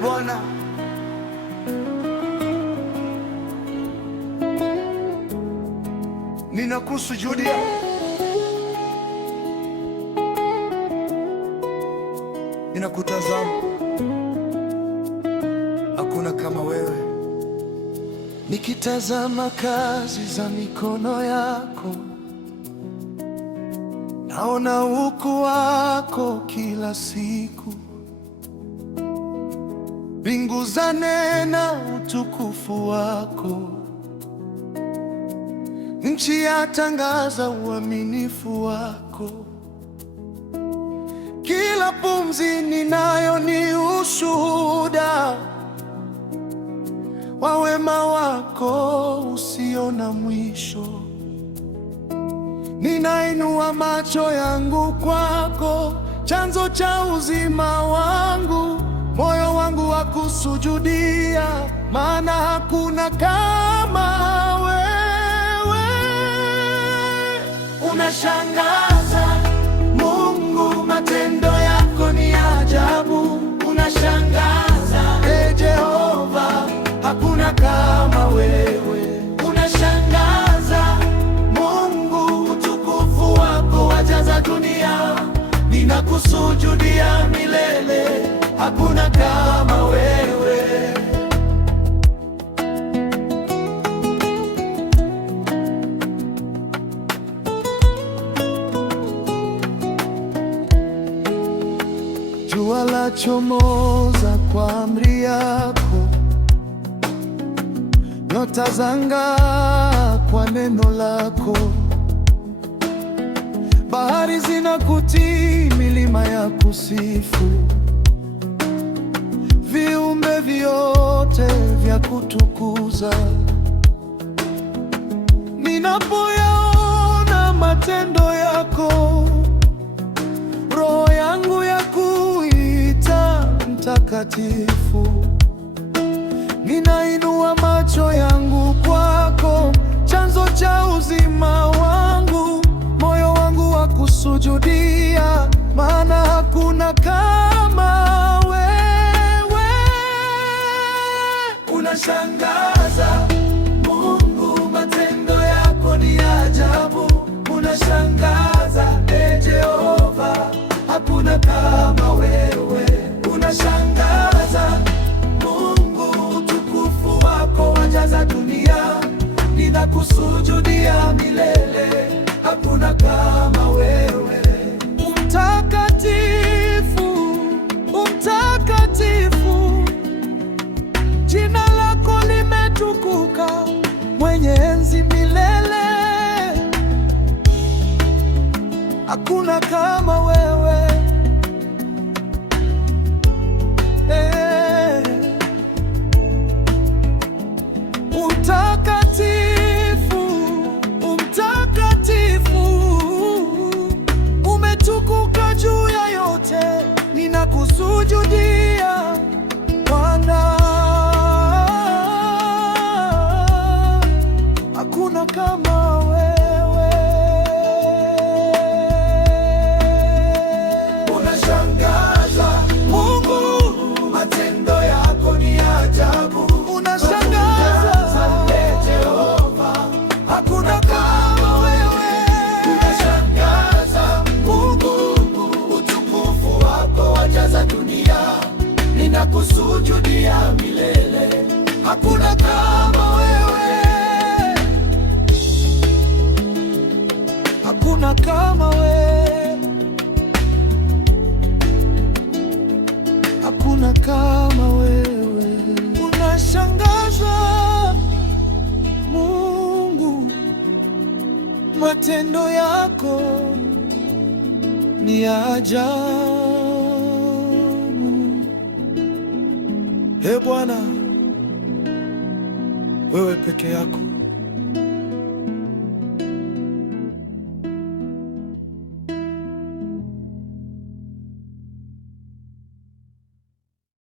Bwana, ninakusujudia, ninakutazama, hakuna kama wewe. Nikitazama kazi za mikono yako, naona ukuu wako kila siku. Mbingu zanena utukufu wako, nchi yatangaza uaminifu wako. Kila pumzi ninayo ni ushuhuda wa wema wako usio na mwisho. Ninainua macho yangu kwako, chanzo cha uzima wangu. Moyo wangu wa kusujudia, maana hakuna kama wewe. Unashangaza Mungu, matendo yako ni ajabu. Unashangaza Jehova, hakuna kama wewe. Unashangaza Mungu, utukufu wako wajaza dunia. Ninakusujudia milele, hakuna kama wewe. Jua lachomoza kwa amri yako, nyota zang'aa kwa neno lako. Bahari zinakutii, milima ya kusifu. Viumbe vyote vya kutukuza. Ninapoyaona matendo yako, roho yangu ya kuita mtakatifu. Ninainua macho yangu kwako, chanzo cha uzima wangu. Moyo wangu wa kusujudia, maana hakuna kama wewe. Unashangaza Mungu, matendo yako ni ajabu. Unashangaza Jehova, hakuna kama wewe. Unashangaza Mungu, utukufu wako wajaza dunia. Ninakusujudia milele, hakuna kama wewe. Mtakatifu, mtakatifu, jina lako limetukuka, mwenye enzi milele. Hakuna kama wewe. Mtakatifu, mtakatifu, umetukuka juu ya yote. Ninakusujudia Bwana, hakuna kama wewe. Unashangaza Mungu, matendo yako ni ajabu. Unashangaza Jehova, hakuna kama wewe. Unashangaza Mungu, utukufu wako wajaza dunia. Ninakusujudia milele, hakuna kama wewe. Hakuna kama wewe. Hakuna kama wewe. Unashangaza Mungu, matendo yako ni ajabu. Bwana, wewe peke yako